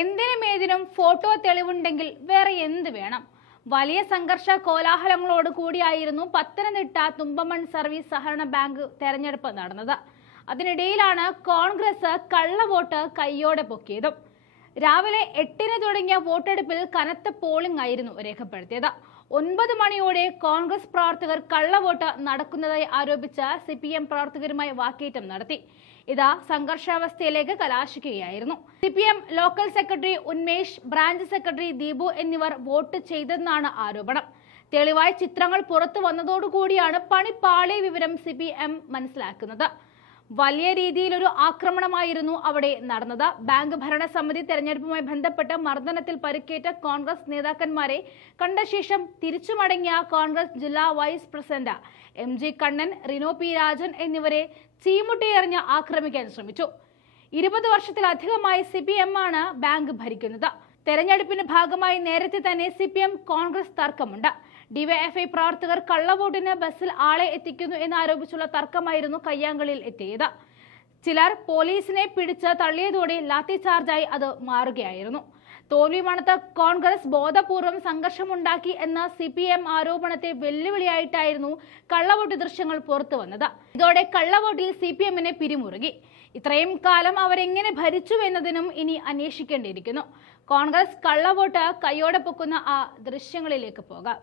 എന്തിനും ഏതിനും ഫോട്ടോ തെളിവുണ്ടെങ്കിൽ വേറെ എന്ത് വേണം? വലിയ സംഘർഷ കോലാഹലങ്ങളോട് കൂടിയായിരുന്നു പത്തനംതിട്ട തുമ്പമൺ സർവീസ് സഹകരണ ബാങ്ക് തെരഞ്ഞെടുപ്പ് നടന്നത്. അതിനിടയിലാണ് കോൺഗ്രസ് കള്ളവോട്ട് കയ്യോടെ പൊക്കിയതും. രാവിലെ എട്ടിന് തുടങ്ങിയ വോട്ടെടുപ്പിൽ കനത്ത പോളിംഗ് ആയിരുന്നു രേഖപ്പെടുത്തിയത്. ഒൻപത് മണിയോടെ കോൺഗ്രസ് പ്രവർത്തകർ കള്ളവോട്ട് നടക്കുന്നതായി ആരോപിച്ച സി പി എം പ്രവർത്തകരുമായി വാക്കേറ്റം നടത്തി. ഇതാ സംഘർഷാവസ്ഥയിലേക്ക് കലാശിക്കുകയായിരുന്നു. C P M local secretary Unmesh branch secretary Deepu എന്നിവർ വോട്ട് ചെയ്തെന്നാണ് ആരോപണം. തെളിവായ ചിത്രങ്ങൾ പുറത്തു വന്നതോടുകൂടിയാണ് പണി വിവരം സി പി എം മനസ്സിലാക്കുന്നത്. വലിയ രീതിയിലൊരു ആക്രമണമായിരുന്നു അവിടെ നടന്നത്. ബാങ്ക് ഭരണസമിതി തെരഞ്ഞെടുപ്പുമായി ബന്ധപ്പെട്ട് മർദ്ദനത്തിൽ പരിക്കേറ്റ കോൺഗ്രസ് നേതാക്കന്മാരെ കണ്ട ശേഷം തിരിച്ചു മടങ്ങിയ കോൺഗ്രസ് ജില്ലാ vice president M G Kannan Rino P Rajan എന്നിവരെ ചീമുട്ടിയെറിഞ്ഞ് ആക്രമിക്കാൻ ശ്രമിച്ചു. ഇരുപത് വർഷത്തിലധികമായി സി പി എം ആണ് ബാങ്ക് ഭരിക്കുന്നത്. തെരഞ്ഞെടുപ്പിന്റെ ഭാഗമായി നേരത്തെ തന്നെ സി പി എം കോൺഗ്രസ് തർക്കമുണ്ട്. ഡിവൈഎഫ്ഐ പ്രവർത്തകർ കള്ളവോട്ടിന് ബസ്സിൽ ആളെ എത്തിക്കുന്നു എന്നാരോപിച്ചുള്ള തർക്കമായിരുന്നു കയ്യാങ്കളിൽ എത്തിയത്. ചിലർ പോലീസിനെ പിടിച്ച് തള്ളിയതോടെ ലാത്തിചാർജായി അത് മാറുകയായിരുന്നു. തോൽവി മണത്ത് കോൺഗ്രസ് ബോധപൂർവം സംഘർഷമുണ്ടാക്കി എന്ന സി പി എം ആരോപണത്തെ വെല്ലുവിളിയായിട്ടായിരുന്നു കള്ളവോട്ട് ദൃശ്യങ്ങൾ പുറത്തു വന്നത്. ഇതോടെ കള്ളവോട്ടിൽ സി പി എമ്മിനെ പിരിമുറുകി. ഇത്രയും കാലം അവരെങ്ങനെ ഭരിച്ചു എന്നതിനും ഇനി അന്വേഷിക്കേണ്ടിയിരിക്കുന്നു. കോൺഗ്രസ് കള്ളവോട്ട് കയ്യോടെ പൊക്കുന്ന ആ ദൃശ്യങ്ങളിലേക്ക് പോകാം.